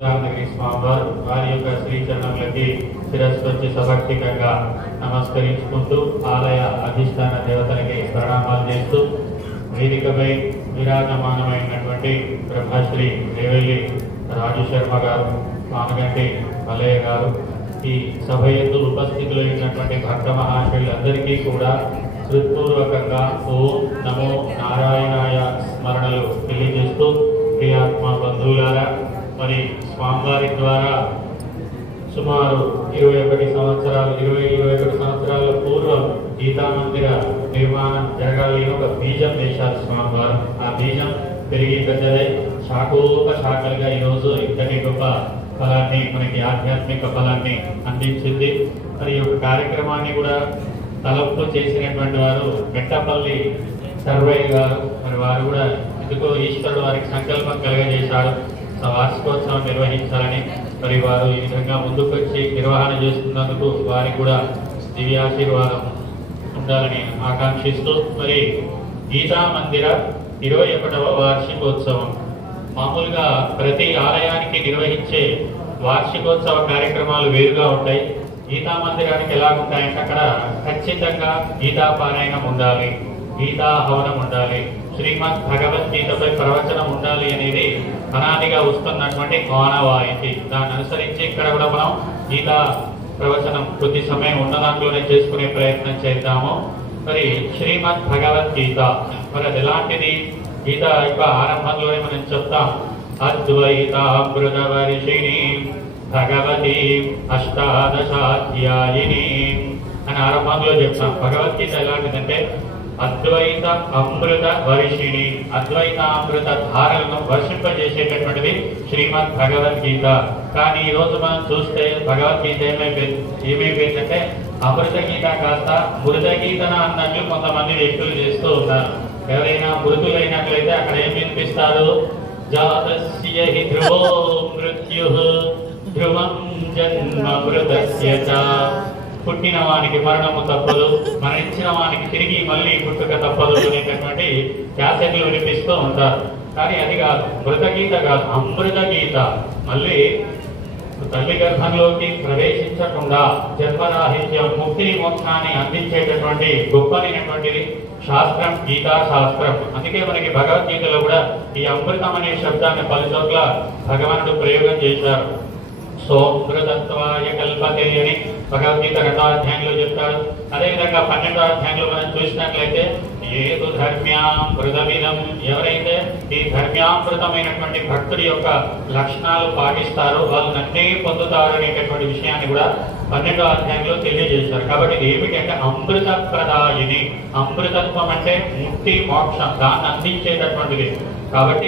స్వామివారు వారి యొక్క శ్రీచరణములకి శిరస్సు సభక్తికంగా నమస్కరించుకుంటూ ఆలయ అధిష్టాన దేవతలకి ప్రణామాలు చేస్తూ వేదికపై విరాజమానమైనటువంటి బ్రహ్మశ్రీ రేవెల్లి రాజు శర్మ గారు, మానగంటి మల్లయ్య గారు, ఈ సభ యందు ఉపస్థితిలో ఉన్నటువంటి భక్త మహాశయులందరికీ కూడా హృత్పూర్వకంగా ఓం నమో నారాయణాయ స్మరణలు తెలియజేస్తూ ప్రియాత్మ బంధువులారా, మరి స్వామివారి ద్వారా సుమారు 21 సంవత్సరాల పూర్వం గీతా మందిర నిర్మాణం జరగాలి ఒక బీజం వేశారు స్వామివారు. ఆ బీజం పెరిగి పెద్దదై శాఖలుగా ఈరోజు ఇంతటి గొప్ప ఫలాన్ని, మనకి ఆధ్యాత్మిక ఫలాన్ని అందించింది. మరి ఈ కార్యక్రమాన్ని కూడా తలపు చేసినటువంటి వారు మెట్టపల్లి సర్వయ్య గారు. మరి వారు కూడా ఎందుకో ఈశ్వరుడు వారికి సంకల్పం కలగజేశారు వార్షికోత్సవం నిర్వహించాలని. మరి వారు ఈ విధంగా ముందుకొచ్చి నిర్వహణ చేస్తున్నందుకు వారికి కూడా దివ్యాశీర్వాదం ఉండాలని ఆకాంక్షిస్తూ, మరి గీతా మందిర 21వ వార్షికోత్సవం మామూలుగా ప్రతి ఆలయానికి నిర్వహించే వార్షికోత్సవ కార్యక్రమాలు వేరుగా ఉంటాయి. గీతా మందిరానికి ఎలా ఉంటాయంటే అక్కడ ఖచ్చితంగా గీతా పారాయణం ఉండాలి, గీతా హవనం ఉండాలి, శ్రీమద్ భగవద్గీతపై ప్రవచనం ఉండాలి అనేది అనాదిగా వస్తున్నటువంటి ఆనవాయితీ. దాన్ని అనుసరించి ఇక్కడ కూడా మనం గీతా ప్రవచనం కొద్ది సమయం ఉన్న దాంట్లోనే చేసుకునే ప్రయత్నం చేద్దాము. మరి శ్రీమద్ భగవద్గీత మరి అది ఎలాంటిది? గీత యొక్క ఆరంభంలోనే మనం చెప్తాం, అద్వైతామృతవర్షిణి భగవతి అష్టాదశాధ్యాయిని అని ఆరంభంలో చెప్తాం. భగవద్గీత ఎలాంటిదంటే అద్వైత అమృత వర్షిణి, అద్వైతామృత ధారలను వర్షింపజేసేటటువంటిది శ్రీమద్ భగవద్గీత. కానీ ఈ రోజు మనం చూస్తే భగవద్గీత ఏమైపోయిందంటే అమృత గీత కాస్త మృత గీతన అన్నట్లు కొంతమంది వ్యక్తులు చేస్తూ ఉన్నారు. ఎవరైనా మృతులైనట్లయితే అక్కడ ఏం వినిపిస్తారు? జాతస్య హి ధ్రువో మృత్యుః ధ్రువం జన్మ మృతస్య చ. పుట్టిన వానికి మరణము తప్పదు, మరణించిన వానికి తిరిగి మళ్ళీ పుట్టుక తప్పదు అనేటటువంటి క్యాసెట్లు వినిపిస్తూ ఉంటారు. కానీ అది కాదు, మృత గీత కాదు, అమృత గీత. మళ్ళీ తల్లి గర్భంలోకి ప్రవేశించకుండా జన్మరాహిత్యం, ముక్తి మోక్షాన్ని అందించేటటువంటి గొప్పనైనటువంటిది శాస్త్రం, గీతా శాస్త్రం. అందుకే మనకి భగవద్గీతలో కూడా ఈ అమృతం అనే శబ్దాన్ని పలు చోట్ల భగవానుడు ప్రయోగం చేశారు. సోమృతత్వాయ కల్పతే అని భగవద్గీత 2వ అధ్యాయంలో చెప్తాడు. అదేవిధంగా 12వ అధ్యాయంలో మనం చూసినట్లయితే ఏదు ధర్మ్యామృతమిదం, ఎవరైతే ఈ ధర్మ్యామృతమైనటువంటి భక్తుడి యొక్క లక్షణాలు పాటిస్తారో వాళ్ళు నన్నే పొందుతారు అనేటటువంటి విషయాన్ని కూడా 12వ అధ్యాయంలో తెలియజేశారు. కాబట్టి ఇది ఏమిటంటే అమృత ప్రదాయిని. అమృతత్వం అంటే ముక్తి మోక్షం, దాన్ని అందించేటటువంటిది. కాబట్టి